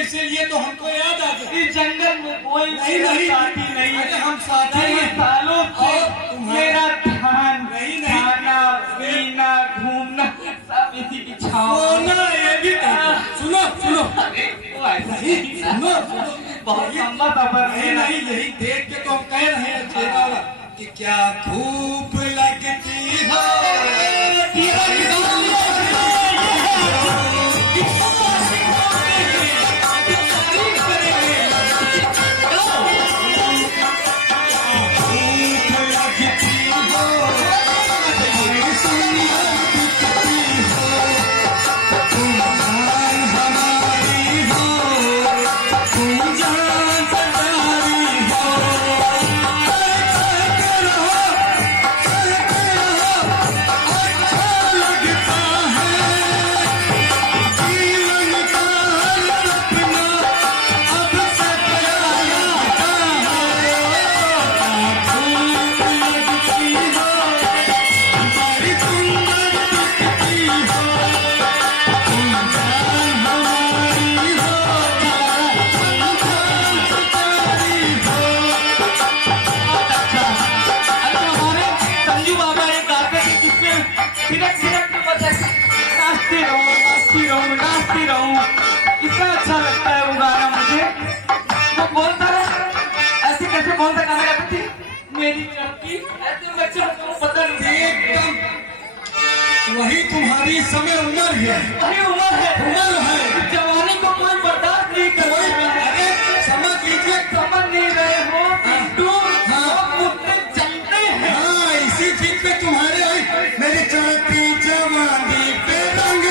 इसीलिए तो हमको याद आ गया। इस जंगल में कोई साथी नहीं, हम साथी हैं। सालों से मेरा ध्यान खाना पीना घूमना सब इसी की छाँव। ये भी सुनो सुनो सुनो बहुत लंबा सफर है। नहीं यही देख के तो हम कह रहे हैं चेहरा कि क्या धूप लगती हो। इतना अच्छा लगता है वो गाना मुझे। वो बोलता है ऐसे कैसे कौन सा गाना गाती थी, मेरी चमकी ऐसे बच्चों को पता नहीं। एकदम वही तुम्हारी समय उम्र है, वही उम्र है। जवानी को कोई बर्दाश्त नहीं कर रहा है। अरे समझ लीजिए, समझ नहीं रहे हो पिंटू, मुझसे चलते हैं। हाँ इसी चीज पे तुम्हारे मेरी चढ़ती जवानी पे रंग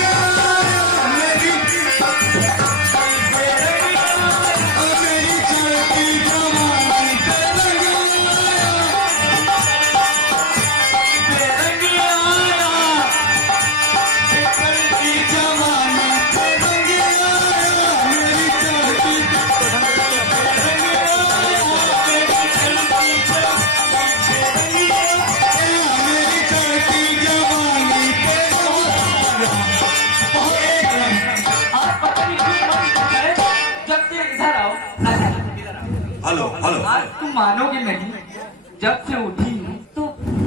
तुम मानोगे नहीं, जब से उठी हूँ तो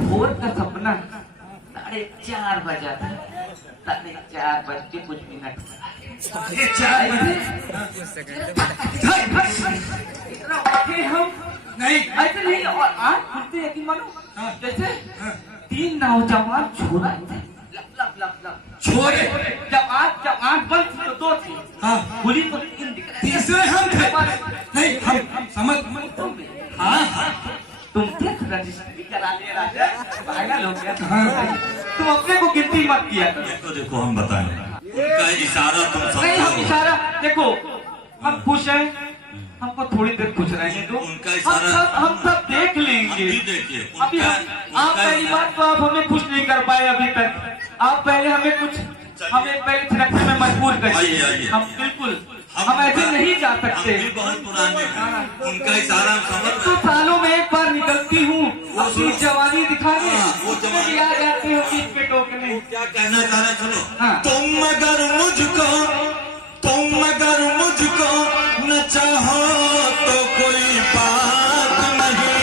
भोर का सपना 4:30 बजा था। 4:30 बज के कुछ मिनट, 4:30 हम नहीं ऐसे नहीं। और आँख खुलते है कि मानो जैसे 3 नौजवान छोरा छोरे। जब आँख बंद थी तो 2 थी, खुली तो 3 दिख रहे। तीसरे हम थे। नहीं हम समझ तुम थे, रजिस्ट्री करा लिया राजा, पागल हो गया। तुम अपने को गिनती मत किया। देखो हम बताएं, उनका इशारा तुम समझो। नहीं हम इशारा देखो, हम खुश हैं, हमको थोड़ी देर खुश रहेंगे तो उनका इशारा हम सब देख लेंगे। देखिए अभी आप पहली बात तो आप हमें खुश नहीं कर पाए अभी तक। आप पहले हमें पहले थिरकने में मजबूर करिए। हम बिल्कुल हम ऐसे नहीं जा सकते। हम भी बहुत पुराने हैं, उनका इशारा हम समझ तो सालों में एक बार निकलती हूँ वो अपनी सुनो। जवानी दिखाने, हाँ, वो जवानी। फिर आ जाते हो बीच पे टोकने। क्या कहना चाह रहे सुनो। हाँ। तुम अगर मुझको न चाहो तो कोई बात नहीं,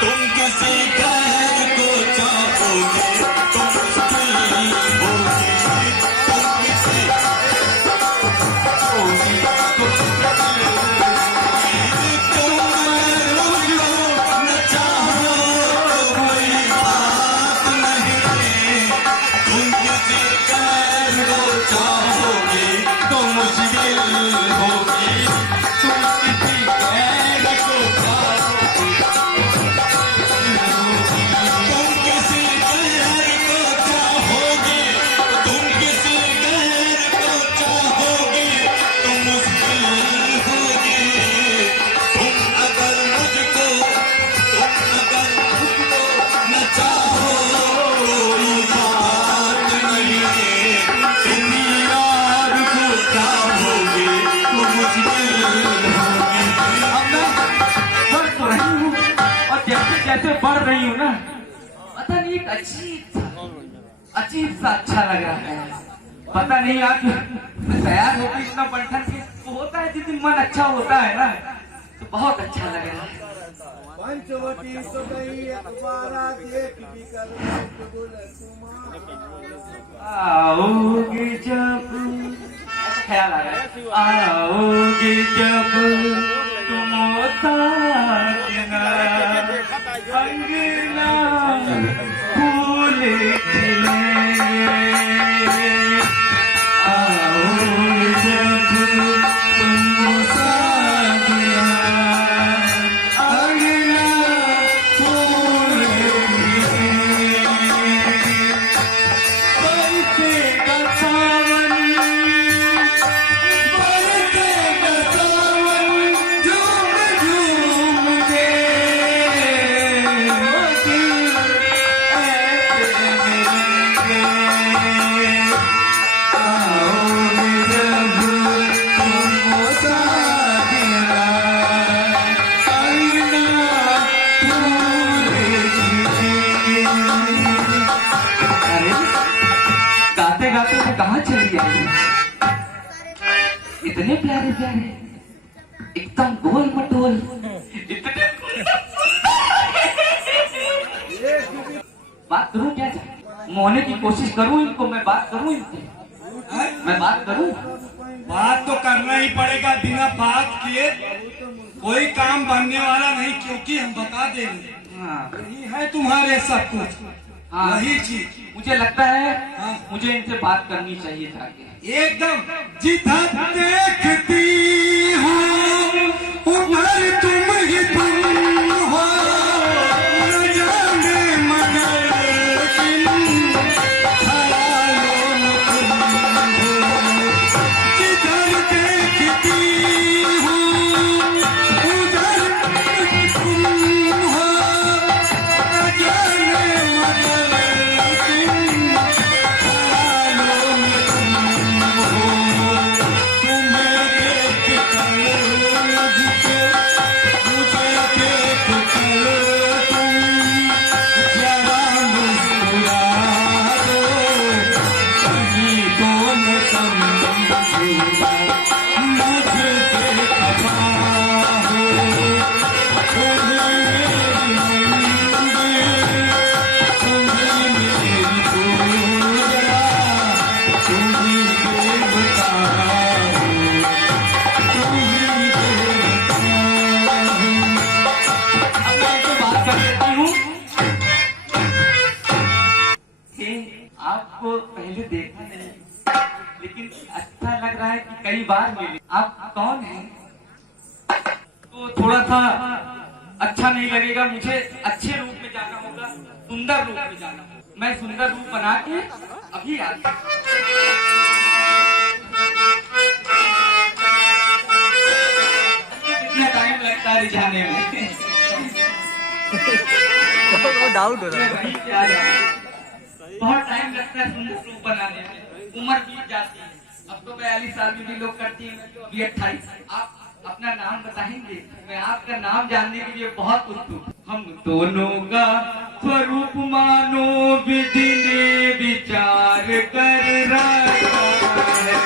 तुम किसी गैर को चाहोगे तो मुश्किल होगी, तुम किसी होगी तो तुम अगर मुझको न चाहो तो कोई बात नहीं, तुम किसी गैर को चाहोगे तो मुश्किल होगी, तुम किसी गैर को चाहोगे, तुम किसी गैर को चाहोगे, तुम किसी गैर को चाहोगे तो मुश्किल होगी, तुम अगर मुझको न चाहो कोई बात नहीं, तुम यार को चाहोगे तो मुश्किल होगी। अब मैं बढ़ तो रही हूँ और जैसे जैसे बढ़ रही हूँ ना, पता नहीं एक अजीब सा अच्छा लग रहा है। पता नहीं आज मैं तैयार होकर इतना बंठन के वो होता है जिस दिन मन अच्छा होता है ना, तो बहुत अच्छा लग रहा है। पंचवटी तो गई अखबारा देख भी कर आओगे जब, ऐसा ख्याल आ रहा है, आओगे जब तुम साजना, अंगना फूल खिलेंगे, आओगे जब तुम साजना, अंगना फूल खिलेंगे, बरसेगा सावन, बरसेगा सावन, झूम झूम के, वो दिल ऐसे मिलेंगे, आओगे जब तुम साजना, अंगना फूल खिलेंगे। अरे गाते गाते वो कहाँ चली आई? इतने प्यारे प्यारे, एकदम गोल मटोल, इतने बात करूं क्या जाए? मोहने की कोशिश करूं इनको, मैं बात करूं इनसे, मैं बात करूं। बात तो करना ही पड़ेगा, बिना बात किए कोई काम बनने वाला नहीं, क्योंकि हम बता देंगे हाँ यही है तुम्हारे सब कुछ, हाँ। वही चीज मुझे लगता है हाँ। मुझे इनसे बात करनी चाहिए जाके। एकदम जिधर देखती हूँ उधर तुम ही तुम हो, न जाने मगर किन ख्यालों में तुम हो, जिधर देखती हूँ उधर तुम हो, न जाने मगर किन ख्यालों में तुम हो, तुम्हें देख कर मुझको, मुझे देख कर तुम जरा मुस्कुरा दो, कहीं तो न समझूंगा मुझसे खफा हो, तुम्हें मेरी मंजिल, तुम्हें मेरी पूजा, तुम्हें देवता हो, तुम्हें देवता हो। अब मैं इनसे बात कर लेती हूँ। कि आपको पहले देखा नहीं, लेकिन अच्छा लग रहा है कि कई बार मिले। आप कौन हैं? तो थोड़ा सा अच्छा नहीं लगेगा, मुझे अच्छे रूप में जाना होगा, सुंदर रूप में जाना होगा। मैं सुंदर रूप बना के अभी आता हूँ। कितना टाइम लगता है रिझाने में? डाउट हो रहा है। वही क्या है? बहुत टाइम लगता है सुंदर रूप बनाने में, उम्र बीत जाती है। अब तो 42 साल में भी लोग करती है, मैं तो अभी 28। आप अपना नाम बताएंगे? मैं आपका नाम जानने के लिए बहुत उत्सुक। हम दोनों का स्वरूप मानो विधि ने विचार कर रखा है।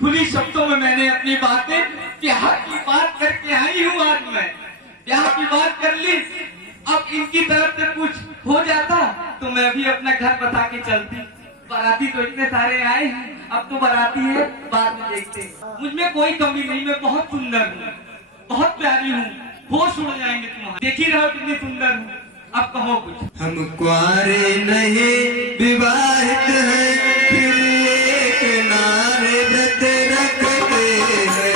खुली शब्दों में मैंने अपनी बातें ब्याह की बात करके आई हूँ। आज मैं ब्याह की बात कर ली। अब इनकी तरफ से कुछ हो जाता तो मैं भी अपना घर बता के चलती। बाराती तो इतने सारे आए हैं, अब तो बाराती है, बाद में देखते हैं। मुझमें कोई कमी नहीं, मैं बहुत सुंदर हूँ, बहुत प्यारी हूँ, होश उड़ जाएंगे तुम्हारे। देख ही रहो कितनी सुंदर हूँ। अब कहो कुछ। हम कुआरे नहीं विवाहित हैं, फिर एक नारे व्रत रखते हैं।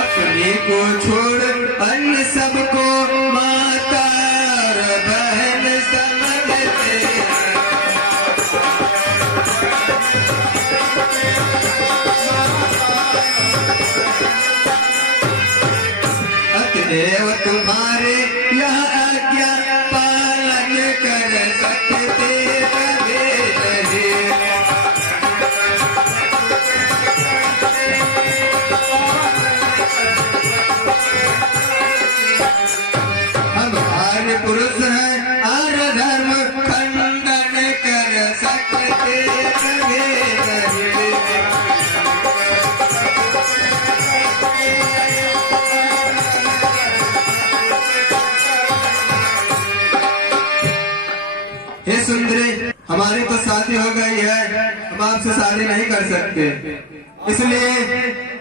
अपने को छोड़ अन्य सबको माता और बहन समझते हैं। अतएव तुम्हारे यह आज्ञा पालन कर सकते कभी नहीं। हम आर्य पुरुष हैं, आर्य धर्म खंडन कर सकते कभी नहीं। हे सुंदरी, हमारी तो शादी हो गई है, हम आपसे शादी नहीं कर सकते, इसलिए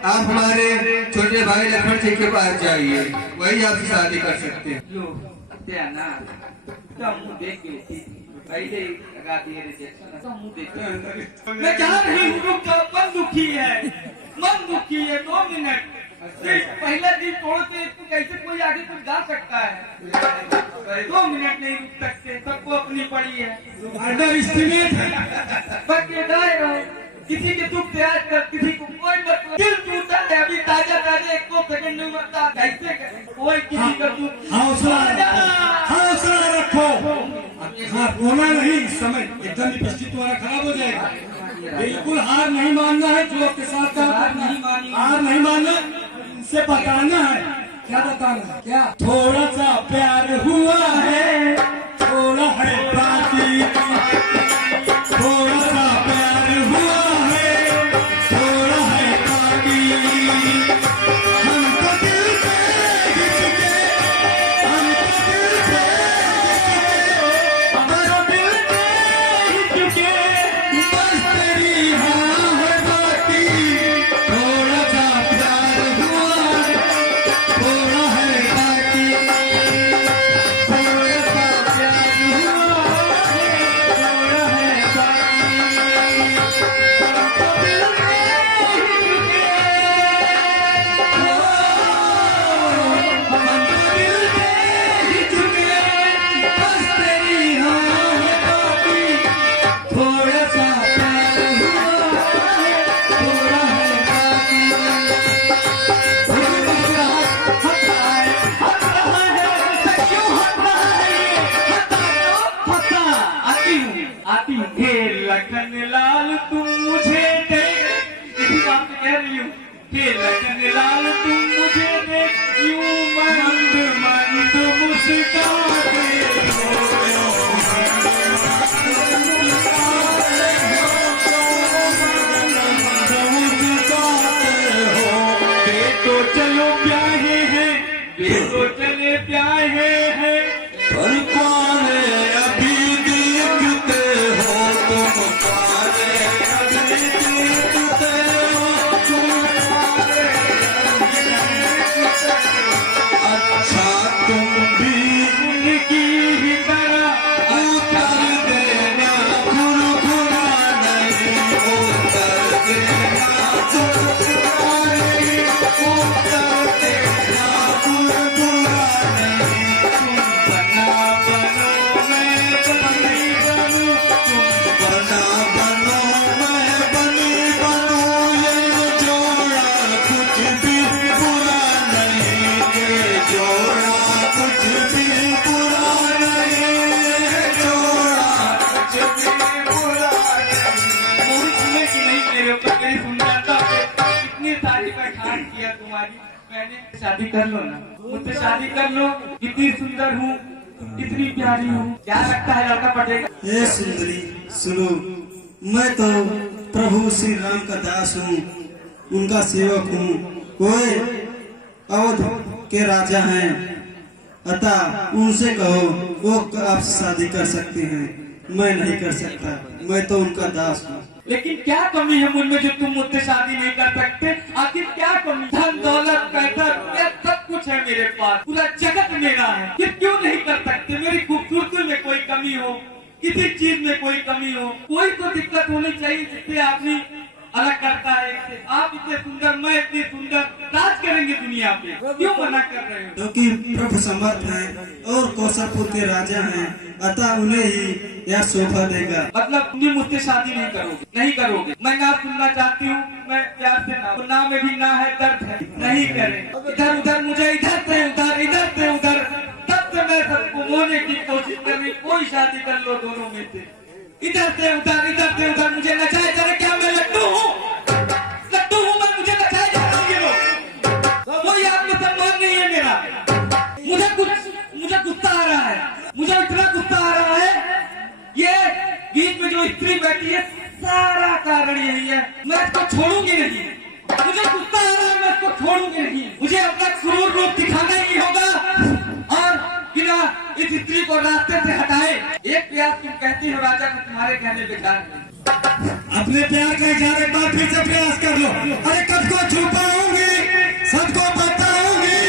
आप हमारे छोटे भाई लक्ष्मण जी के पास जाइए, वही आपसे शादी कर सकते हैं। लो सत्यानाश, तो मुंह देख के उठी, पहले लगा दिए रिजेक्शन, तो मुंह देख के। मैं जा रही हूँ, रुक जाओ, मन दुखी है, मन दुखी है। 2 मिनट, सिर्फ पहला दिन तोड़ के कैसे कोई आगे कुछ गा सकता है? 2 मिनट नहीं रुक सकते, सबको अपनी पड़ी है। अंडर एस्टिमेट है। किसी के दुख से आज तक किसी को कोई मतलब, दिल टूटा है अभी ताजा ताजा, 1 सेकंड में मरता, कैसे करें? कोई किसी का दुख। हौसला रखो। हाँ, रोना नहीं, इस समय एकदम स्थिति तुम्हारा खराब हो जाएगा। बिल्कुल हार नहीं मानना है, जो आपके साथ का हार नहीं मानना, इनसे बताना है। क्या बताना है? क्या थोड़ा सा प्यार हुआ है, थोड़ा है बाकी, थोड़ा सा प्यार हुआ है, थोड़ा है बाकी। हमको दिल पे घिस के, हमको दिल पे हमारा दिल पे घिस के, बस तेरी हाँ है बाकी। थोड़ा सा प्यार हुआ है, थोड़ा है बाकी, थोड़ा सा प्यार हुआ है, कुमारी, मैंने शादी कर लो ना, मुझसे शादी कर लो। इतनी सुंदर हूँ, इतनी प्यारी हूँ, क्या लगता है लड़का पटेगा? हे सुंदरी सुनो, मैं तो प्रभु श्री राम का दास हूँ, उनका सेवक हूँ। कोई अवध के राजा हैं, अतः उनसे कहो वो आपसे शादी कर सकते हैं, मैं नहीं कर सकता, मैं तो उनका दास हूँ। लेकिन क्या कमी है मुझ में जो तुम मुझसे शादी नहीं कर सकते? आखिर क्या कमी? धन दौलत पैसा रुपया सब कुछ है मेरे पास, पूरा जगत मेरा है, फिर क्यों नहीं कर सकते? मेरी खूबसूरती में कोई कमी हो, किसी चीज में कोई कमी हो, कोई तो दिक्कत होनी चाहिए जिससे आदमी अलग करता है एक से। आप इतने सुंदर, मैं इतनी सुंदर, राज करेंगे दुनिया पे, क्यों मना कर रहे हो? क्योंकि प्रभु समर्थ हैं और कौशलपुर के राजा हैं, अतः उन्हें ही यह शोभा देगा। मतलब तुम मुझसे शादी नहीं करोगे? नहीं करोगे? मैं ना सुनना चाहती हूँ, मैं प्यार से ना में भी ना है, दर्द है, नहीं करें। इधर उधर मुझे, इधर से उधर, इधर से उधर, तब से मैं सबको मोहने की कोशिश कर रही, कोई शादी कर लो दोनों में से। इधर से उधर, इधर से उधर, मुझे नचाए जा रहे। क्या मैं लड्डू हूँ? लड्डू हूँ मैं, मुझे नचाए जा रहे हैं ये लोग। कोई आत्मसम्मान नहीं है मेरा। मुझे गुस्सा आ रहा है, मुझे इतना गुस्सा आ रहा है। ये बीच में जो स्त्री बैठी है, सारा कारण यही है। मैं इसको छोड़ूंगी नहीं, मुझे गुस्सा आ रहा है, मैं इसको छोड़ूंगी नहीं। मुझे अपना क्रूर रूप दिखाना ही होगा और बिना इस स्त्री को रास्ते से हटाए। एक प्रयास तुम कहती हो राजा को, तुम्हारे कहने पे ध्यान नहीं। अपने प्यार का इजहार एक बार फिर से प्रयास कर लो। अरे कब को छुपाऊंगी, सबको बताऊंगी,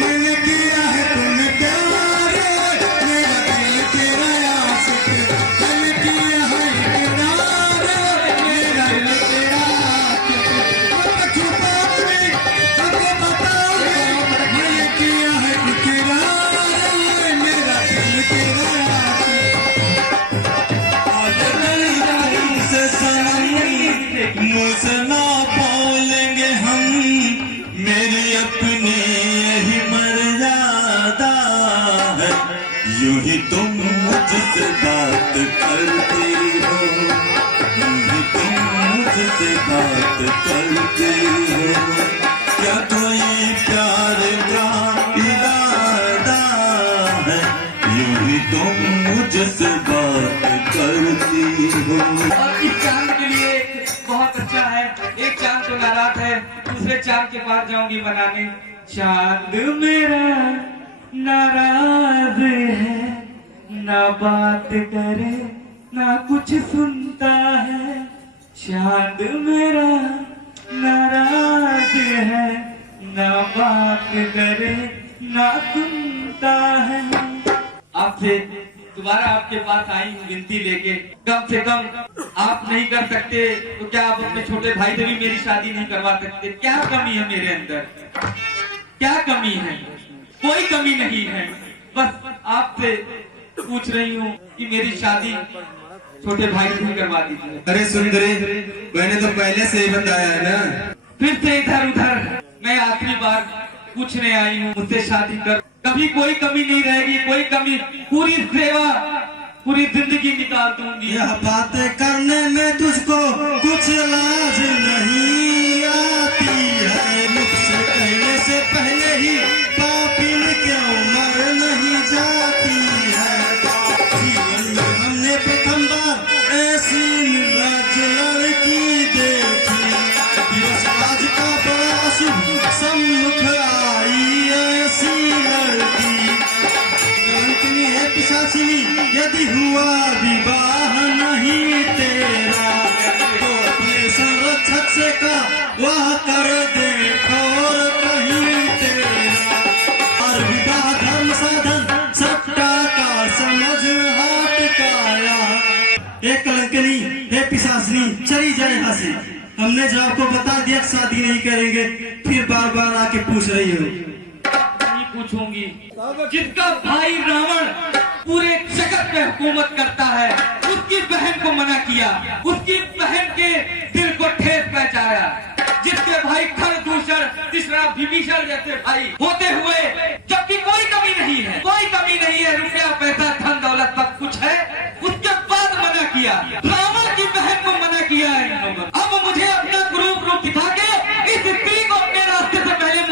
मैंने किया है तुमने प्यार, मेरा दिल तेरा आशिक, मैंने किया है इकरार, मेरा दिल तेरा आशिक, सबको छुपाऊंगी, सबको बताऊंगी, मैंने किया है इकरार, मेरा दिल तेरा मुझसे ना बोलेंगे हम, मेरी अपनी यही मर्यादा है, यूं ही तुम मुझसे बात करती हो, यूं ही तुम मुझसे बात करती हो, क्या कोई प्यार का इरादा है, यूं ही तुम मुझसे बात करती हो। और इस चांद के लिए बहुत अच्छा है, एक चांद तो नाराज है, दूसरे चांद के पास जाऊंगी बनाने। चांद मेरा नाराज है, ना बात करे ना कुछ सुनता है। चांद मेरा नाराज है, ना बात करे ना सुनता है। आपसे दोबारा आपके पास आई हूँ विनती लेके, कम से कम आप नहीं कर सकते तो क्या आप अपने छोटे भाई से भी मेरी शादी नहीं करवा सकते? क्या कमी है मेरे अंदर? क्या कमी है? कोई कमी नहीं है, बस आपसे पूछ रही हूँ कि मेरी शादी छोटे भाई से ही करवा दीजिए। अरे सुंदरी, मैंने तो पहले से ही बताया है ना। फिर से इधर उधर, मैं आखिरी बार पूछने आई हूँ, मुझसे शादी कर, कभी कोई कमी नहीं रहेगी, कोई कमी, पूरी सेवा, पूरी जिंदगी निकाल दूंगी। यह बातें करने में तुझको कुछ लाज नहीं आती है, मुझसे कहने से पहले ही पापिन क्यों मर नहीं जाती है। जीवन में हमने प्रथम बार ऐसी निर्लज लड़की देखी, दिवस आज का बड़ा शुभ सम्मुख आई ऐसी लड़की। अंतनी है पिशाचिनी, यदि हुआ विवाह नहीं तेरा, तो अपने संरक्षक से का वह कर दे और कहीं तेरा। और विवाह धर्म साधन सबका का समझ हाथ काया। एक कलंकनी है पिशाचिनी, चली जाए यहाँ से। हमने जो आपको बता दिया शादी नहीं करेंगे, फिर बार बार आके पूछ रही हो। नहीं पूछूंगी। जिसका भाई रावण पूरे जगत पे हुकूमत करता है, उसकी बहन को मना किया, उसकी बहन के दिल को ठेस पहुंचाया, जिसके भाई खरदूषण, तीसरा विभीषण जैसे भाई होते हुए, जबकि कोई कमी नहीं है, कोई कमी नहीं है, रुपया पैसा धन दौलत सब कुछ है, उसके बाद मना किया, रावण की बहन को मना किया है इन लोगों। अब मुझे अपना रूप दिखा के इस स्त्री को अपने रास्ते से पहले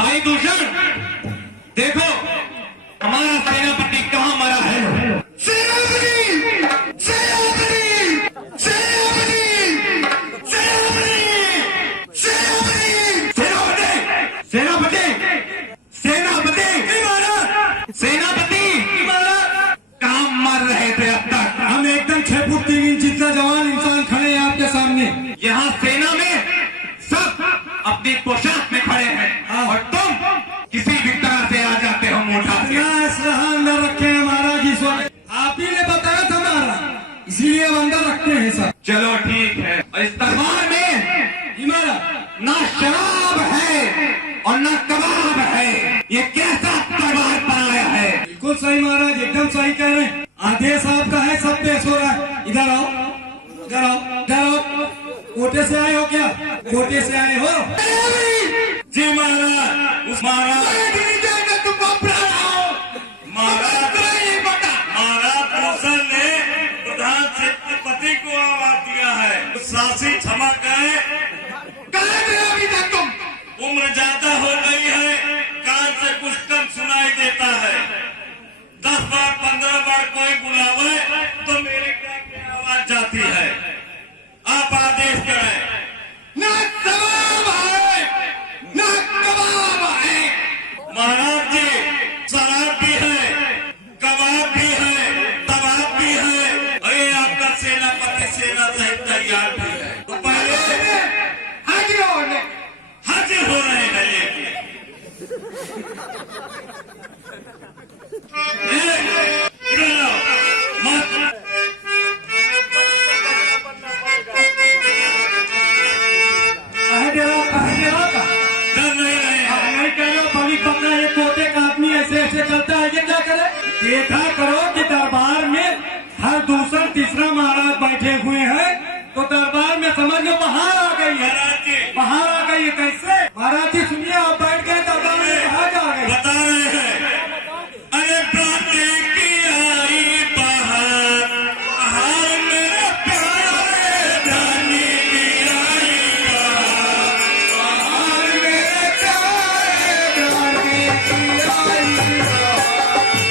भाई दूषण, देखो हमारा सेनापति कहाँ मरा है। सेनापति, सेनापति, सेनापति, सेनापति, सेनापति, सेनापति, सेनापति, सेनापति, सेनापति कहाँ मर रहे थे अब तक? हम एकदम 6 फुट 3 इंच जितना जवान इंसान खड़े हैं आपके सामने। यहाँ सेना में सब अपनी पोशाक में खड़े हैं और तुम किसी भी तरह से आ जाते हो मोटा से। इतना असलहा अंदर रखे हैं महाराज इस वक्त। आप ही ने बताया था महाराज, इसीलिए हम अंदर रखते हैं सब। चलो ठीक है। और इस दरबार में महाराज ना शराब है और ना कबाब है। ये कैसा दरबार बनाया है? बिल्कुल सही महाराज, एकदम सही कह रहे हैं। आदेश आपका है, सब पेश हो रहा है। इधर आओ, इधर आओ, इधर आओ। कोटे से आए हो क्या? कोटे से आए हो? जी महाराज। उस महाराज महाराज ने प्रधान सेनापति को आवाज दिया है, सासी क्षमा करें। अभी तक तुम उम्र ज्यादा हो गई है, कान से कुछ कम सुनाई देता है। 10 बार 15 बार कोई बुलावे तो मेरे कान में आवाज जाती है। आप आदेश करें। ना कबाब है, ना कबाब है। महाराज जी, शराब भी है, कबाब भी है, तबाब भी है। अरे आपका सेनापति सेना सहित तैयार भी है। तो पहले हाजिर हो रहे हैं ये। इधर आओ, मत डर नहीं रहे हैं। नहीं कह रहे बड़ी पकड़ा ये कोटे का आदमी ऐसे ऐसे चलता है, ये क्या करे? देखा करो कि दरबार में हर दूसरा तीसरा महाराज बैठे हुए हैं, तो दरबार में समझ लो बाहर आ गई है। महाराज जी बाहर आ गई है कैसे? महाराज जी सुनिए, आप बैठ गए दरबार में, बाहर जा गए। बता रहे हैं। अरे प्राते की आई बाहर, बाहर मेरे प्यारे धनी की आई बाहर, बाहर मेरे प्यारे धनी की आई बाहर,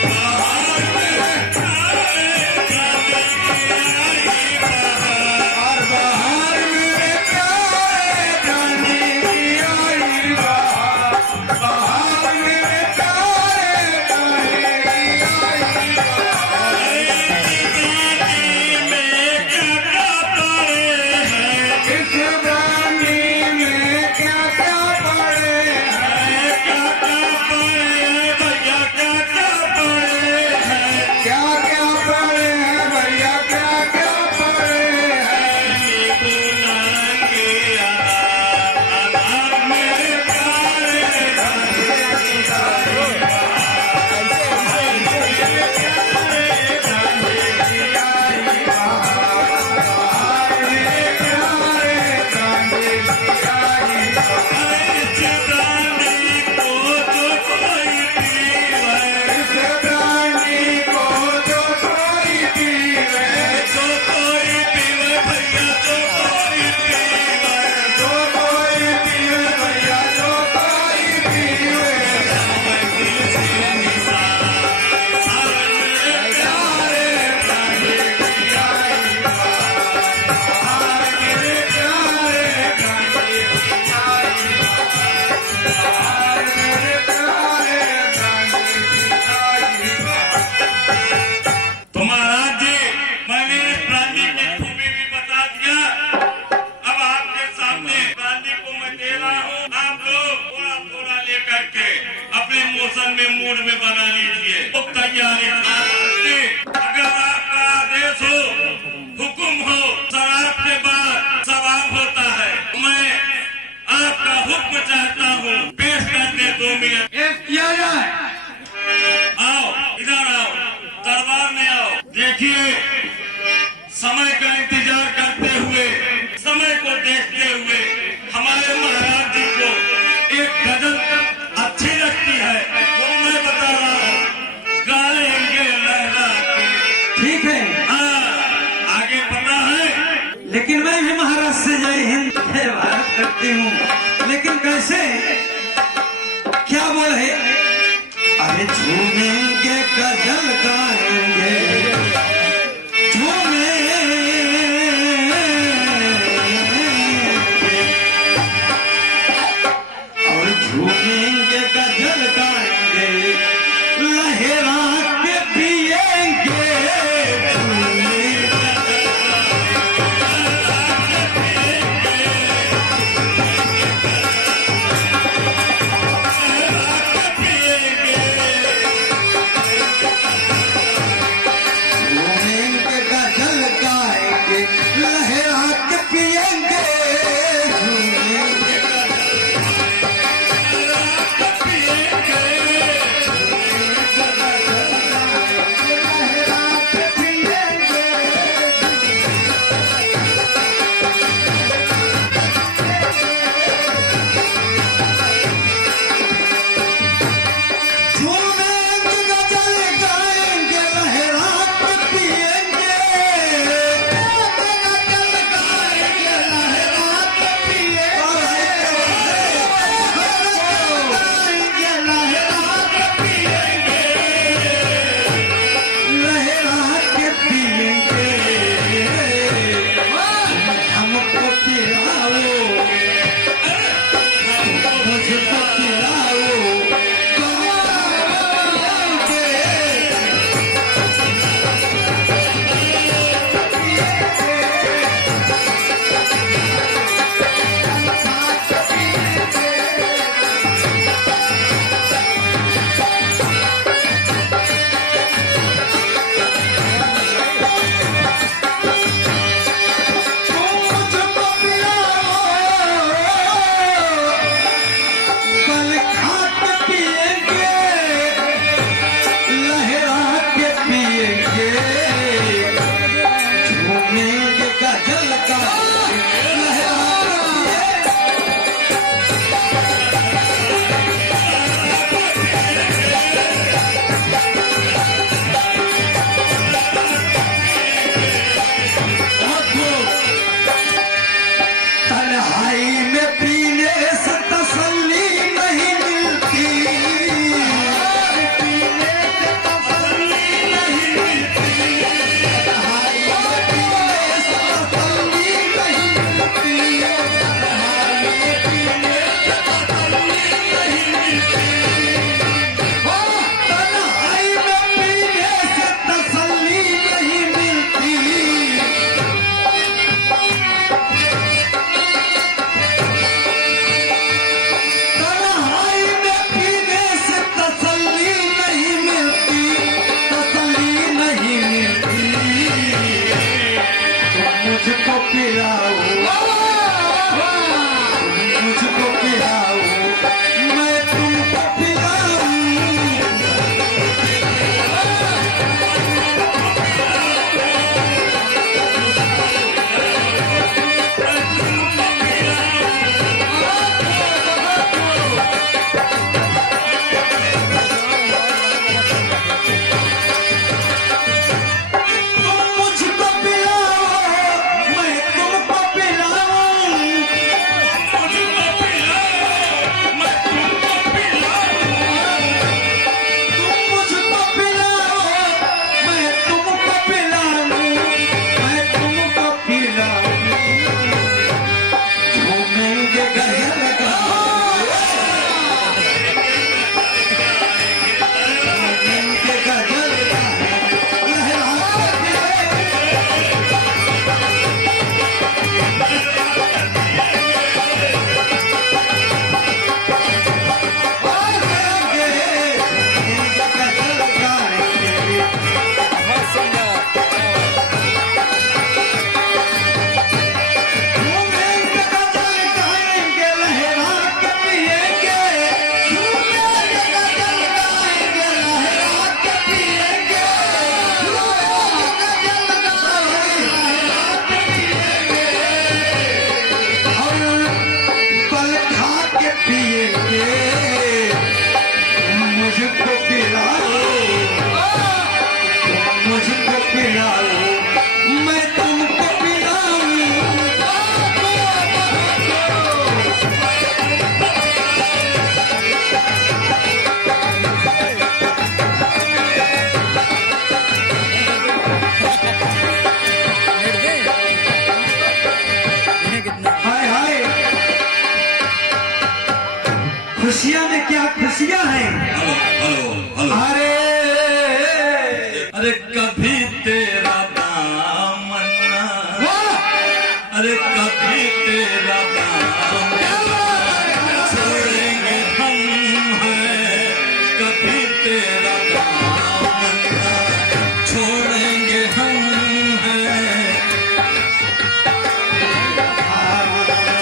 बाहर मेरे प्यारे धनी की आई बाहर, बाहर मेरे प्यारे धनी की आई बाहर, बाहर मेरे प्यारे धनी की आई बाहर। इस रानी में क्या क्या पड़े हैं? क्या क्या पड़े हैं भैया? क्या क्या पड़े हैं? क्या क्या पड़े हैं भैया? क्या क्या पड़े हैं? नींबू नारंगी अनार मेरे प्यारे धनी की आई तो महाराज जी, मैंने इस प्राणी की खूबी भी बता दिया। अब आपके सामने प्राणी को मैं दे रहा हूँ। आप लोग थोड़ा थोड़ा लेकर के अपने मौसम में मूड में बना लीजिए। तो तैयारी अगर आपका आदेश हो, हुक्म हो, शराब के बाद सवाब होता है। मैं आपका हुक्म चाहता हूँ, पेश करते 2 मिनट पेश किया जाए। आओ, इधर आओ, दरबार में आओ। देखिए, समय का इंतजार करते हुए, समय को देखते हुए हमारे महाराज जी को एक गजल अच्छी लगती है, वो मैं बता रहा हूँ। गाएंगे लहरा के। ठीक है, हाँ, आगे पता है। लेकिन मैं भी महाराज से जय हिंद जय भारत करती हूँ, लेकिन कैसे? अरे झूमेंगे गजल गाएंगे और झूमेंगे गजल गाएंगे लहरा के पिएंगे खुशियां में क्या खुशियां हैं। Hello hello hello. अरे अरे कभी तेरा दामन, अरे कभी तेरा दामन छोड़ेंगे हम हैं, कभी तेरा दामन छोड़ेंगे हम हैं।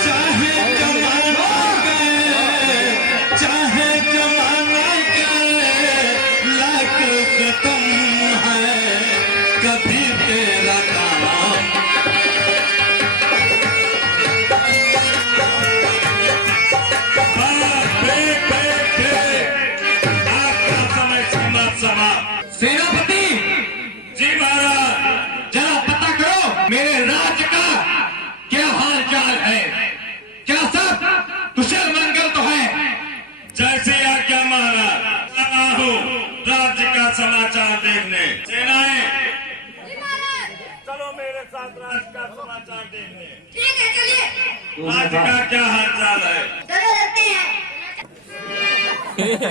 चाहे जमाना के, चाहे जमाना के लाख खत्म है, कभी तेरा काम। आपका समय सीमित समाप्त। सेनापति जी महाराज। जरा पता करो मेरे राज्य का क्या हाल चाल है। क्या सब कुशल मंगल तो है। जैसे आज्ञा महाराज। लगा हूँ राज्य का समाचार देखने। सेनाएं चलो मेरे साथ राज्य का समाचार देखने। ठीक है चलिए, राज्य का क्या हाल चाल है। चलो चलते हैं।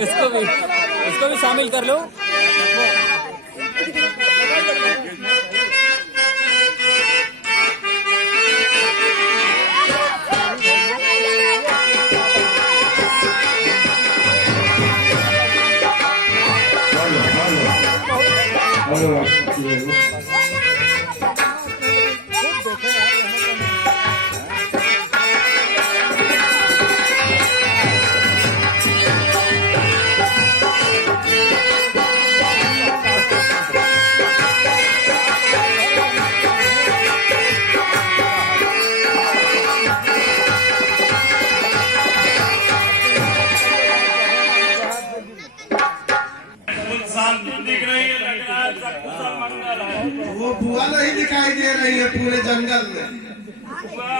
इसको भी शामिल कर लो। कुछ शांति दिख रही है, लग रहा है सब कुशल मंगल है। वो बुआ नहीं दिखाई दे रही है पूरे जंगल में। बुआ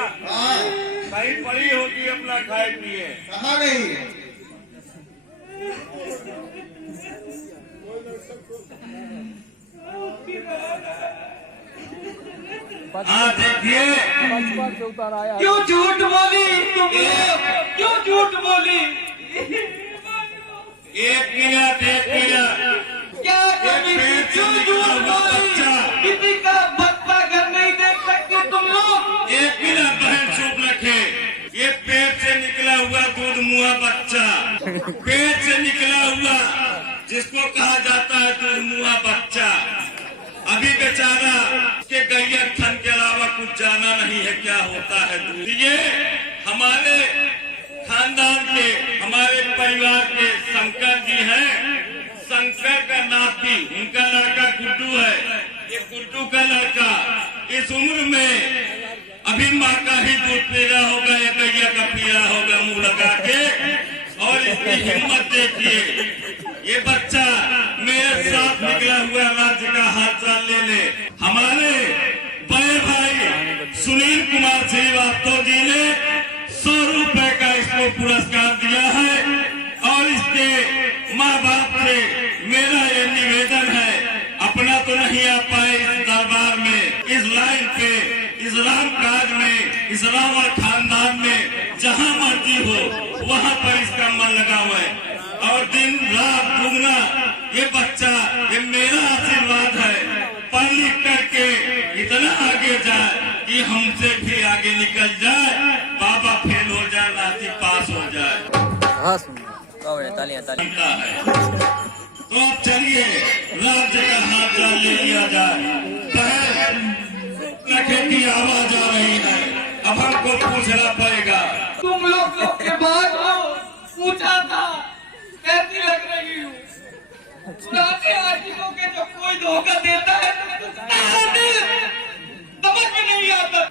कहीं पड़ी होगी अपना खाए पिए। कहाँ गई? हाँ देखिए, क्यों झूठ बोली तुम लोग? क्यों झूठ बोली? एक मिनट क्या कमी थी? क्यों झूठ बोली? किसी का बच्चा घर नहीं देख सकते तुम लोग? एक मिनट बहन चुप रखे। ये पेट से निकला हुआ दूध मुआ बच्चा, पेट से निकला हुआ जिसको कहा जाता है दूध मुआ बच्चा, अभी बेचारा के गैया थन के अलावा कुछ जाना नहीं है क्या होता है दूध। ये हमारे खानदान के, हमारे परिवार के शंकर जी हैं। शंकर का नाती, उनका लड़का गुड्डू है। ये गुड्डू का लड़का इस उम्र में अभी माँ का ही दूध पी रहा होगा या गैया का पी रहा होगा मुंह लगा के। और इसकी हिम्मत देखिए, ये बच्चा मेरे साथ निकला हुआ राज्य का हालचाल ले ले। हमारे बड़े भाई सुनील कुमार श्रीवास्तव जी ने 100 रुपए का इसको पुरस्कार दिया है। और इसके माँ बाप से मेरा ये निवेदन है, अपना तो नहीं आ पाए इस दरबार में, इस लाइन पे, इस राम काज में, इस रावण खानदान में, जहाँ मर्जी हो वहाँ पर इसका मन लगा हुआ है। और दिन रात दुगना ये बच्चा, ये मेरा आशीर्वाद है, पढ़ लिख करके इतना आगे जाए कि हमसे भी आगे निकल जाए, बाबा फेल हो जाए, नाती पास हो जाए। हाँ सुन तालियां तालियां। तो अब चलिए राज्य का हाथ चाल ले लिया जाए। रखे की आवाज आ रही है, अब हमको पूछना पड़ेगा। तुम लोग के बाद पूछा था कैसी लग रही हूँ। पुराने आशिकों के जब कोई धोखा देता है समझ में नहीं आता।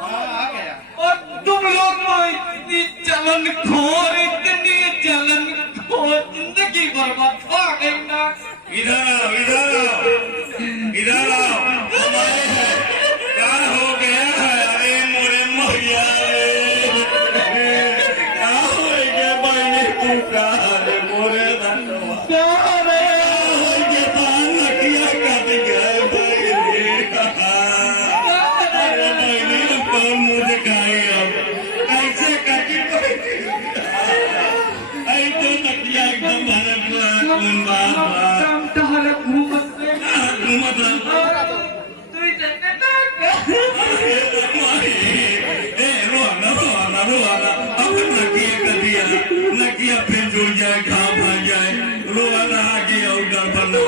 आ गया। और तुम लोग को इतनी जलनखोर, इतनी जलनखोर, जिंदगी बर्बाद हो गई ना। इधर आओ, इधर आओ, इधर आओ, हमारे हैं। क्या हो गया है? अरे मोरे मैया क्या हो गया बहनी तू का? अरे मोरे धनवा के पान नटिया कट गए बहनी। अरे बहनी कौन मुझे दिखाई अब कैसे कटी बहनी? न किया फिर जुड़ जाए घाव भाग जाए रोआ रहा कि और डर बन हो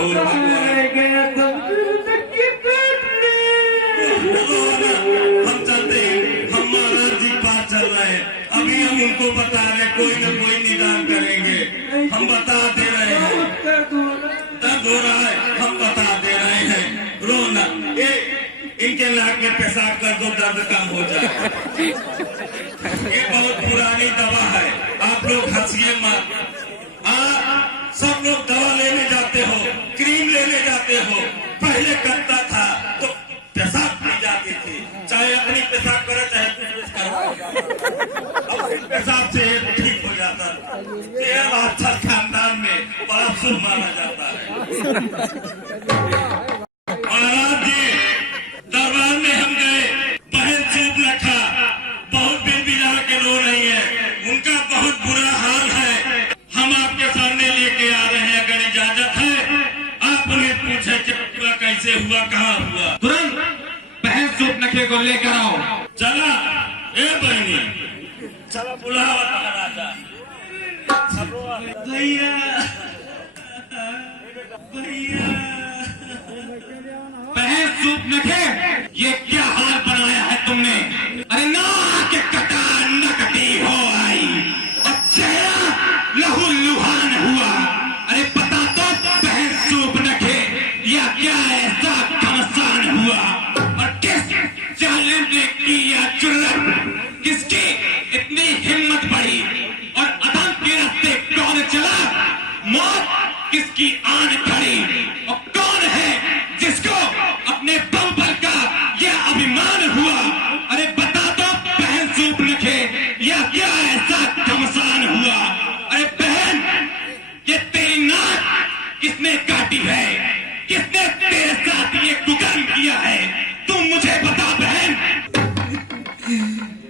हम चलते हैं, हम महाराज जी पास चल रहे हैं, अभी हम उनको बता रहे कोई न कोई निदान करेंगे, हम बता दे रहे हैं, दर्द हो रहा है हम बता दे रहे हैं, रोना इनके नाक में पेशाब कर दो दर्द कम हो जाए। ये बहुत पुरानी दवा है, आप लोग हंसिए मत। सब लोग दवा लेने जाते हो, क्रीम लेने जाते हो, पहले करता था तो पेशाब पी जाती थी, चाहे अपनी पेशाब करे चाहे कुछ करवाओ, अपनी पेशाब से ठीक हो जाता था। ये अच्छा खानदान में बड़ा शुभ माना जाता है। महाराज जी दरबार में हम गए, बहन सूर्पनखा बहुत बिलबिला के रो रही है, उनका बहुत बुरा हाल है, हम आपके सामने लेके आ रहे हैं, अगर इजाजत है आप उन्हें पूछे कि पूरा कैसे हुआ, कहाँ हुआ। तुरंत बहन सूर्पनखे को लेकर आओ। चला ए बहनी चला बुलावा महाराजा। भैया भैया बहन सूर्पनखे, ये क्या हाल बनाया है तुमने? अरे ना के कटा न कटी हो आई और चेहरा लहू लुहान हुआ। अरे बता तो बहन सूर्पनखे, या क्या ऐसा घमसान हुआ और किस जालिम ने किया जुर्रत, किसकी इतनी हिम्मत बढ़ी और अदम के रास्ते कौन चला, मौत किसकी आन खड़ी और कौन है जिसको अपने बल पर का यह अभिमान हुआ। अरे बता दो बहन सूर्पनखे, यह क्या ऐसा घमसान हुआ। अरे बहन, ये तेरी नाक किसने काटी है, किसने तेरे साथ ये कुकर्म किया है, तू मुझे बता बहन।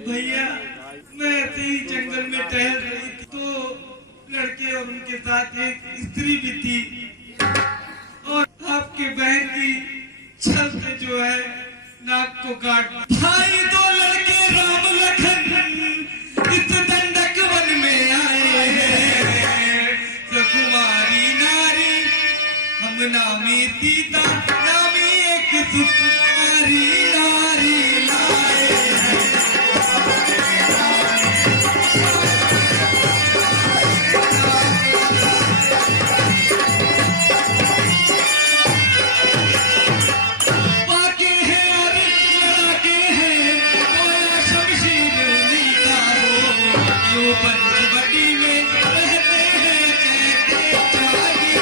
भैया मैं ऐसे ही जंगल में टहल रही थी तो लड़के और उनके साथ एक स्त्री भी थी और आपके बहन की छल से जो है नाक को काट। भाई दो लड़के राम लखन इस दंडक वन में आए हैं, सुकुमारी नारी हम नामी सीता नामी एक सुकुमारी नारी लाए हैं। पंचवटी में रहते हैं कहते जागीर।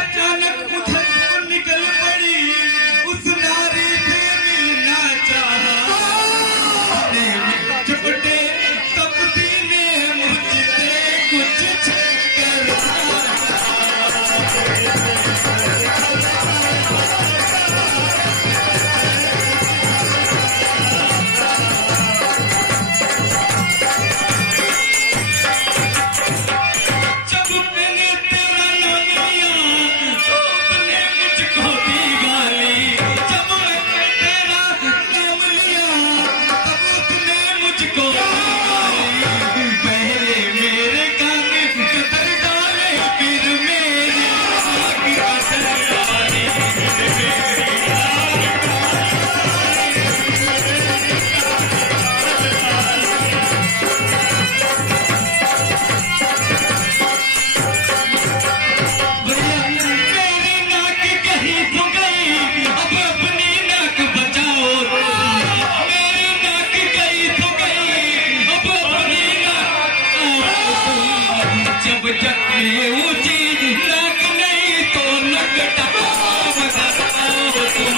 अचानक उधर को निकल पड़ी, उस नारी से मिलना चाहा, झपटे तब सीने मुझसे कुछ छिनकर जब मैंने तेरा नाम लिया तो उसने मुझको दी गाली, जब मैंने तेरा नाम लिया तब उसने मुझको दी गाली। पहले मेरे कान कतर डाले फिर मेरी आँख कतर डाली। मेरी नाक कहीं तो गई, अब अपनी नाक बचाओ। मेरी नाक कहीं तो गई, अब अपनी नाक। जब जग में ऊंची नाक नहीं तो नक टकाओ तुम।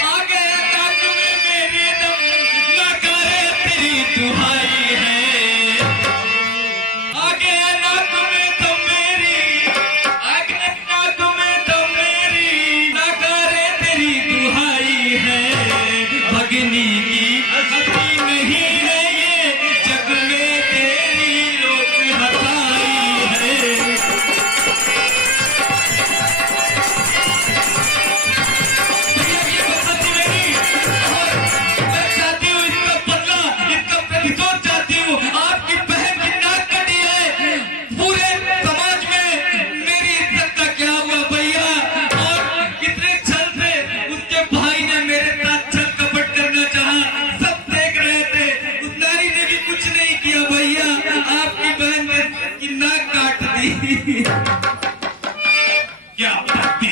आ गया नाक में मेरे दम, ना करे तेरी दुहाई है। आ गया नाक में तो मेरी, आ गया नाक में तो मेरी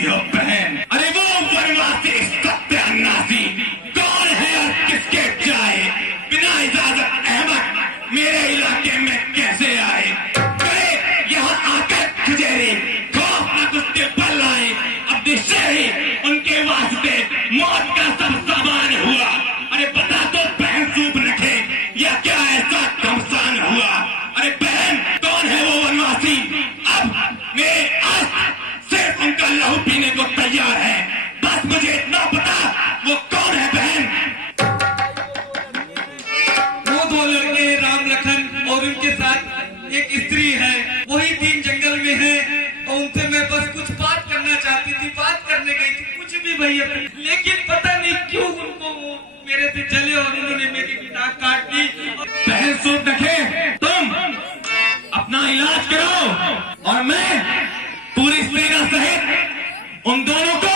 हो बहन? अरे वो वनवासी सत्यानाशी कौन है और किसके जाए? बिना इजाजत अहमद मेरे इलाके में कैसे आए? गए यहाँ आकर खजेरी खौफनाक उसके पल आए। अपने शहरी उनके वास्ते मौत का सब सामान हुआ। अरे बता दो बहन सूप रखे या क्या ऐसा घमसान हुआ? अरे बहन कौन है वो वनवासी? अब मेरे आज सिर्फ उनका लहू पीने को तैयार है। बस मुझे इतना पता वो कौन है बहन। वो दो लड़के राम लखन और उनके साथ एक स्त्री है, वही 3 जंगल में है और उनसे मैं बस कुछ बात करना चाहती थी। बात करने गई थी कुछ भी भैया, लेकिन पता नहीं क्यों उनको वो मेरे से जले और उन्होंने मेरी भी नाक काट दी। बहन सूप रखे तुम अपना इलाज करो और मैं पूरी सेना सहित उन दोनों को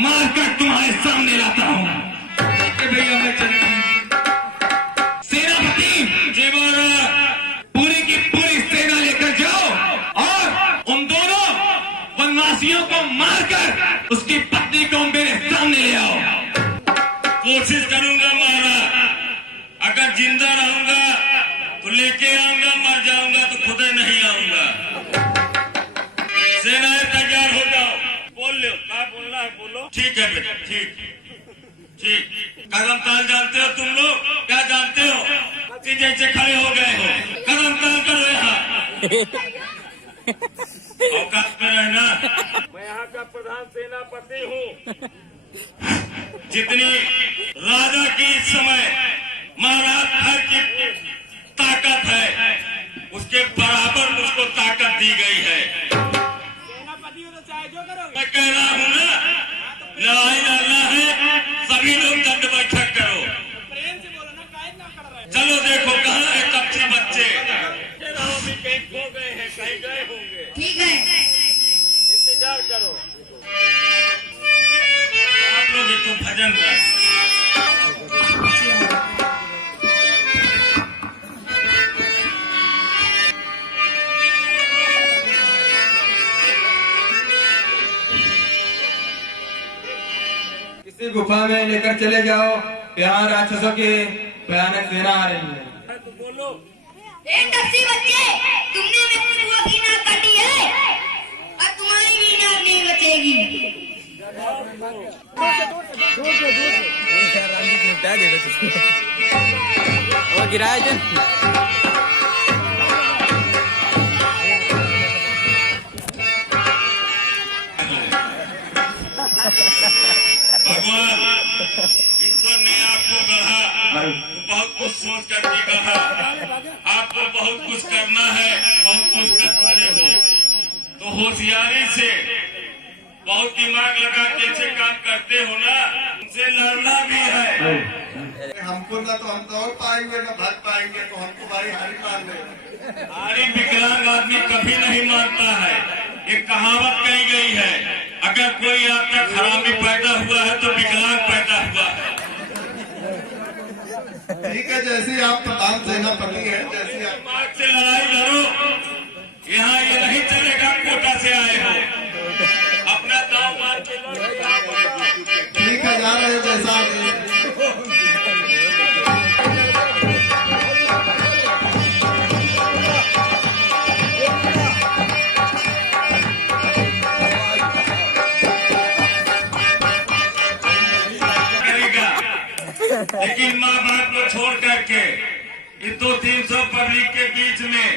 मारकर तुम्हारे सामने लाता हूँ। भैया मैं चलती हूँ। सेनापति जी पूरी की पूरी सेना लेकर जाओ और उन दोनों वनवासियों को मारकर उसकी पत्नी को मेरे सामने ले आओ। कोशिश करूंगा महाराज, अगर जिंदा रहूंगा तो लेके आऊंगा, मर जाऊंगा तो खुद नहीं आऊंगा। सेनाएं तैयार हो जाओ। बोल लो क्या बोलना है बोलो। ठीक है बेटा ठीक ठीक। कदम ताल जानते हो तुम लोग? क्या जानते हो? जैसे खड़े हो गए हो, कदम ताल करो यहाँ। औकात में रहना। मैं यहाँ का प्रधान सेनापति हूँ। जितनी राजा की इस समय महाराज भर की ताकत है उसके बराबर मुझको ताकत दी गई है। मैं कह रहा हूँ ना, लड़ाई लड़ना है, सभी लोग दंड बैठक करो। चलो देखो कहाँ है कच्चे बच्चे? कहीं खो गए हैं, कहीं गए होंगे। ठीक है, इंतजार करो। आप लोग तो भजन कर। किसी गुफा में लेकर चले जाओ, यहाँ राक्षसों की भयानक सेना आ रही है। बोलो। टप्सी बच्चे, तुमने मेरी बुआ की नाक काटी है और तुम्हारी भी नाक नहीं बचेगी। वो गिराया जो भगवान ईश्वर ने आपको गढ़ा, बहुत कुछ सोच करके गढ़ा। आपको बहुत कुछ करना है, बहुत कुछ कर चुके हो, तो होशियारी से बहुत दिमाग लगा के ऐसे काम करते हो ना, उनसे लड़ना भी है। हमको ना तो हम दौड़ पाएंगे ना भाग पाएंगे, तो हमको भाई हारी मान ले। हारी विकलांग आदमी कभी नहीं मानता है। एक कहावत कही गई है, अगर कोई आपका हरामी पैदा हुआ है तो विकलांग पैदा हुआ है। ठीक है, जैसी आप प्रधान सेनापति हैं, जैसी आप दिमाग से लड़ाई लड़ो। यहाँ ये नहीं चलेगा कोटा से आए हो, अपना दांव मार के लड़ो। ठीक है, जा रहे हैं जैसा लेकिन माँ बाप को छोड़ करके इस 200-300 पब्लिक के बीच में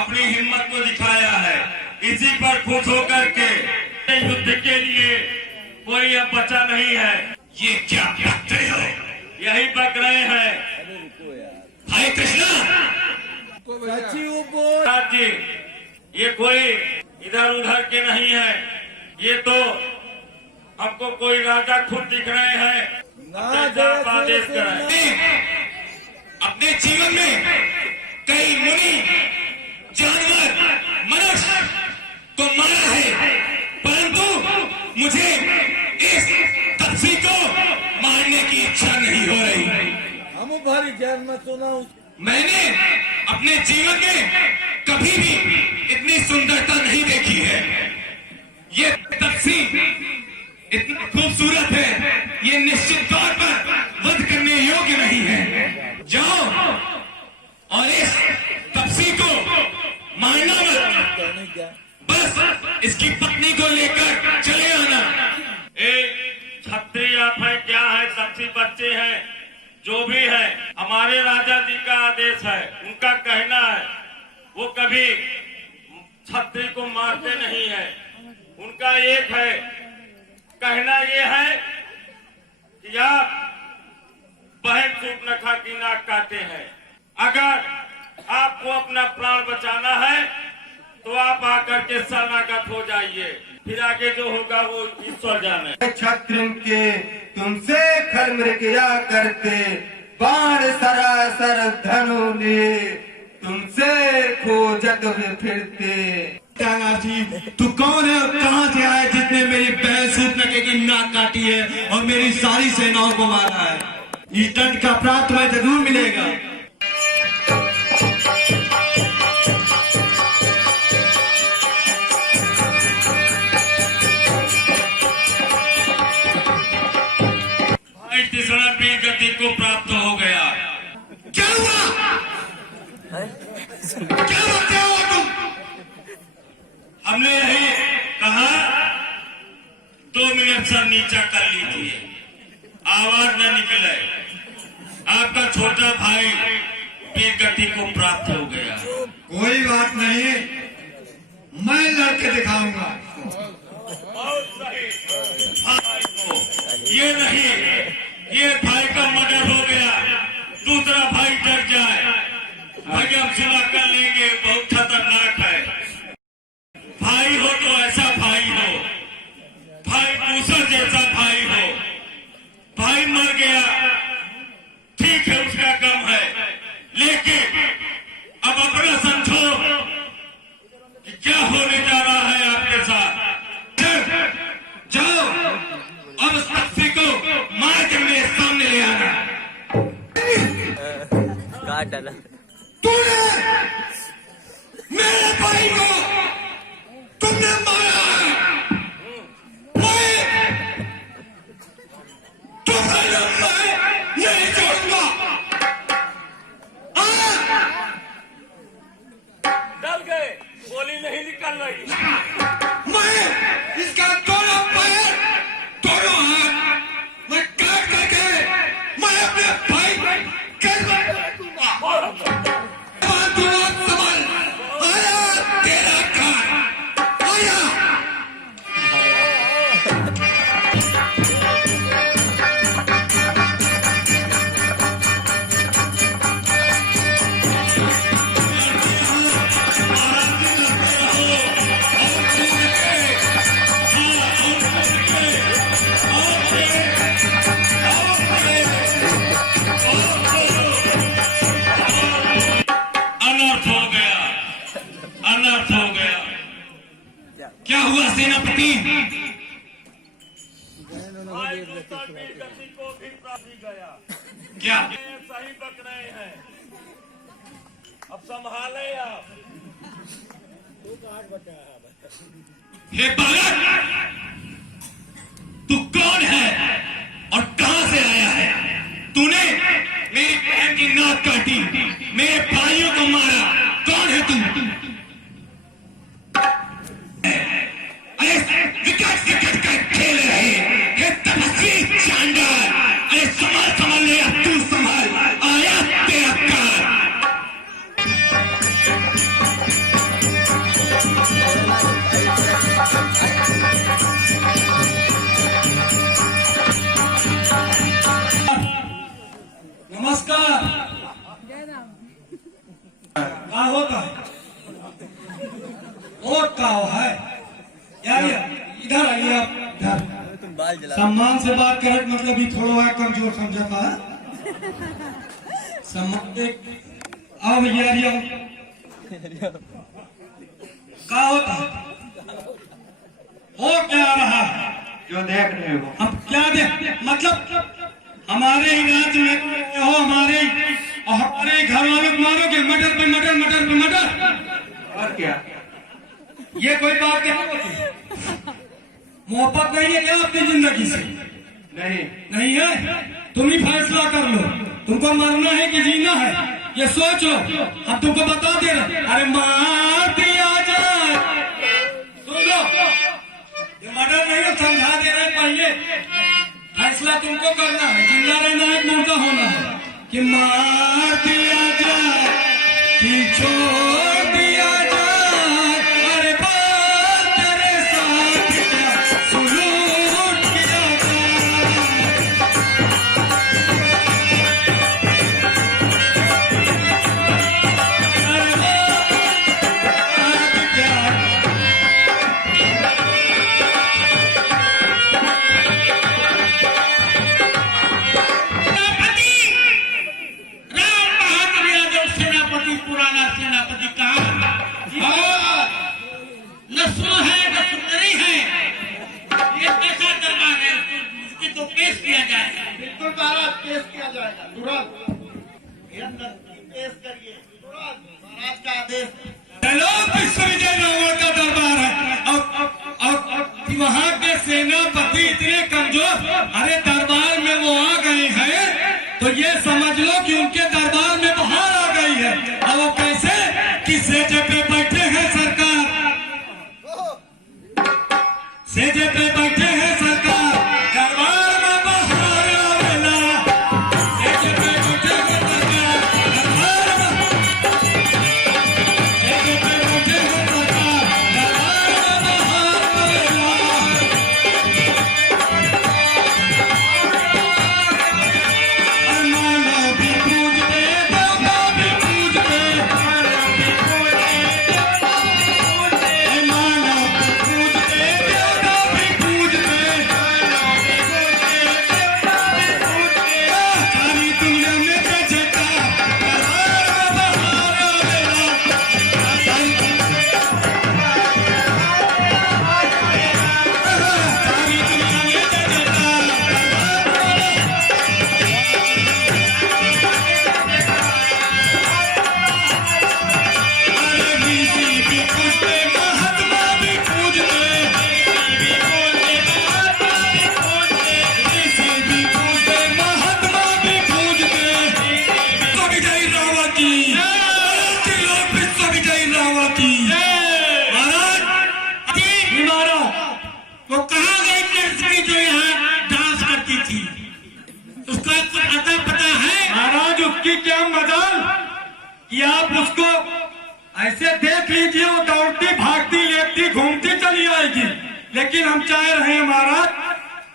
अपनी हिम्मत को दिखाया है। इसी पर खुश होकर के युद्ध के लिए कोई अब बचा नहीं है। ये क्या करते हो? यही बक रहे हैं भाई कृष्णा जी। ये कोई इधर उधर के नहीं है, ये तो हमको कोई राजा खुद दिख रहे हैं। आदेश कराएं। अपने जीवन में कई मुनि जानवर मनुष्य को मारा है, परंतु मुझे इस तपसी को मारने की इच्छा नहीं हो रही। हम भारी ज्ञान में सुना। मैंने अपने जीवन में कभी भी इतनी सुंदरता नहीं देखी है। ये तपसी इतना खूबसूरत है, ये निश्चित तौर पर वध करने योग्य नहीं है। जाओ और इस तपसी को मारना मत, बस इसकी पत्नी को लेकर चले आना। छत्री आप है क्या है, तपसी बच्चे हैं, जो भी है हमारे राजा जी का आदेश है, उनका कहना है, वो कभी छत्री को मारते नहीं है। उनका एक है कहना, ये है कि आप बहन सूर्पनखा की नाक काटे हैं। अगर आपको अपना प्राण बचाना है तो आप आकर के शरणागत हो जाइए, फिर आगे जो होगा वो ईश्वर जाने। छत्र के तुमसे खर्म किया करते, बाण सरासर धनु लिए तुमसे खोजत हुए फिरते। तू कौन है और कहां से आया जिसने मेरी बहन सूर्पनखा की नाक काटी है और मेरी सारी सेनाओं को मारा है? इस दंड का प्राप्त तुम्हें जरूर मिलेगा। तीसरा वीर गति को प्राप्त हो गया। क्या हुआ? क्या हुआ तुम? हमने यही कहा 2 मिनट सर नीचा कर लीजिए, आवाज न निकले। आपका छोटा भाई वीर गति को प्राप्त हो गया। कोई बात नहीं, मैं लड़के दिखाऊंगा। बहुत सही। भाई को ये नहीं, ये भाई का मर्डर हो गया, दूसरा भाई डर जाए, भाई हम सुलह कर लेंगे, बहुत खतरनाक है। भाई हो तो ऐसा भाई हो, भाई मूसा जैसा भाई हो। भाई मर गया ठीक है, उसका गम है, लेकिन अब अपना समझो कि क्या होने जा रहा है आपके साथ। जाओ अब उस तपसी को मार के मेरे सामने ले आना। काट डाला। तूने मेरे भाई को तुमने मारा है, मैं नहीं छोड़ूंगा। डल गए, गोली नहीं निकल रही। मैं इसका दोनों पैर, दोनों हाथ मैं काट करके मैं अपने भाई कर दूंगा। संभल, आया तेरा कान, आया। अनर्थ हो गया, अनर्थ हो गया। क्या हुआ सेनापति? क्या सही बक रहे हैं? अब संभाले आप। हे बालक, तू कौन है और कहां से आया है? तूने मेरी बहन की नाक काटी, मेरे भाइयों को मारा, कौन है तू? अरे विकट विकट कर खेल रहे हे तपस्वी चांडाल, अरे संभाल संभाल ले, तू संभाल, आया तेरा काल। नमस्कार। क्या होता है? और क्या है? इधर आइए आप, इधर। तुम बाल जला। सम्मान से बात करे मतलब ही थोड़ा है कमजोर समझता है। सम्मान आओ भैया, क्या होता है? हो क्या रहा है? जो देख रहे हो हम क्या देख, मतलब हमारे ही राज्य में हो, हमारे ही घर वालों को मारोगे, मर्डर पे मर्डर, मर्डर पे मर्डर। और क्या? ये कोई बात नहीं होती। मोहब्बत नहीं है क्या अपनी जिंदगी से? नहीं। नहीं है? तुम ही फैसला कर लो, तुमको मरना है कि जीना है, ये सोच लो। अब तुमको बता दे रहा, अरे मार दिया जाए, सुन लो, ये मर्डर नहीं है, समझा दे रहे पहले। फैसला तुमको करना है, जिंदा रहना है, मुर्दा होना है, कि मार दिया जाए कि छोड़ दिया जाए। अरे बात तेरे साथ क्या सुलूक किया जाए। अरे बात क्या राम बहादुर यादव सेनापति, पुराना सेनापति कहा न सुनो है न सुंदरी है। ये कैसा दरबार है, इसकी तो पेश किया जाए। बिल्कुल महाराज, पेश किया जाएगा तुरंत। पेश करिए तुरंत, महाराज का आदेश। चलो विश्वविजय रावण का दरबार है और वहाँ के सेनापति इतने कमजोर, अरे दरबार में वो आ गए हैं तो ये समझ लो कि उनके दरबार में बाहर आ गई है। और वो कैसे? कि सेजे पे बैठे हैं सरकार, सेजे पे बैठे हैं सरकार, दरबार में बाहर आवेला। सेजे पे बैठे हैं सरकार, दरबार में, सेजे पे बैठे हैं सरकार, दरबार में बाहर आवेला। मानो भी पूजते, देवता भी पूजते, मानो भी पूजते, देवता भी पूजते, सारी दुनिया में बेचता, दरबार में बाहर आवेला। सारी दुनिया में बेचता, अरे ऋषि भी पूजते, महात्मा भी पूजते, ऋषि भी पूजते, महात्मा भी पूजते। विश्वविजय रावण की जिलो, विश्वविजय रावण की। महाराज वो कहा गई नर्सरी जो यहाँ डांस करती थी, उसका कुछ अता पता है? महाराज उसकी क्या मजाल कि आप उसको ऐसे देख लीजिए, वो दौड़ती भागती लेटती घूमती चली आएगी। लेकिन हम चाह रहे हैं महाराज,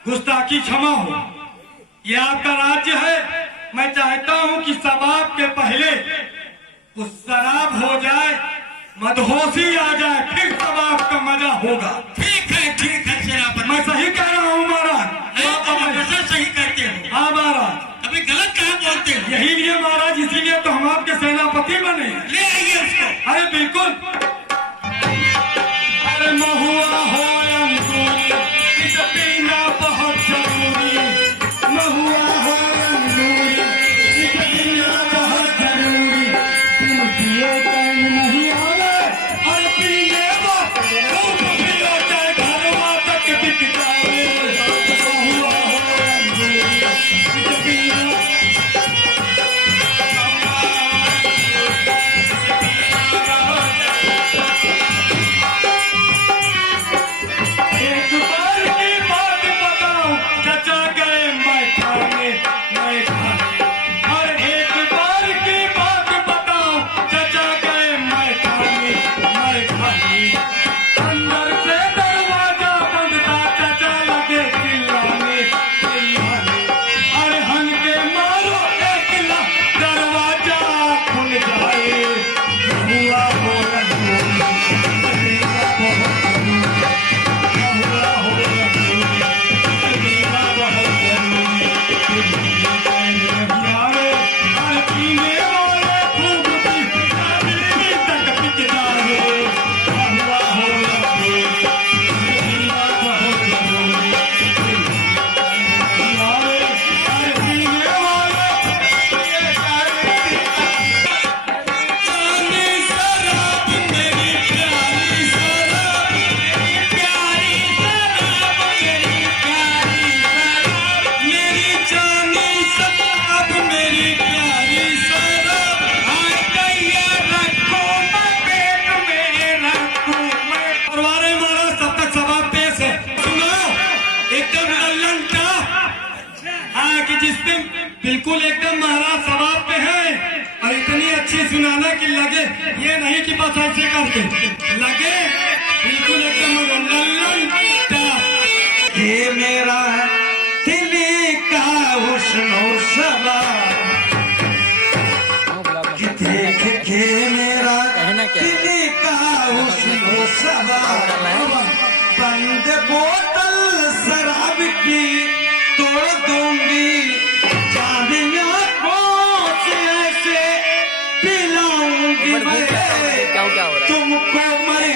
गुस्ताखी क्षमा हो, ये आपका राज्य है। मैं चाहता हूं कि शबाब के पहले उस शराब हो जाए, मदहोशी आ जाए, फिर शबाब का मजा होगा। ठीक है सेनापति, मैं सही कह रहा हूँ महाराज? आप हमेशा सही करते हो, हाँ महाराज, कभी गलत कहाँ बोलते हो। यही लिए महाराज, इसीलिए तो हम आपके सेनापति बने। ले आइए उसको। अरे बिल्कुल। अरे महुआ हो अंगूरी, इस पीना बहुत जरूरी। महुआ हो अंगूरी, इस पीना बहुत जरूरी। तुम पिए टाइम नहीं आवे, और पीने वो खूब पियो, चाहे घरवा तक भी बिल्कुल एकदम महाराज सवाब पे है और इतनी अच्छी सुनाना कि लगे ये नहीं कि बस ऐसे करके लगे बिल्कुल एकदम लल्लन ये मेरा दिल का हुस्न सबा कि देख के मेरा दिल का हुस्न सबा बंद बोतल शराब की तोड़ दूंगी चांदियां को ऐसे पिलाऊंगी मैं क्या हो रहा है? तुमको मैं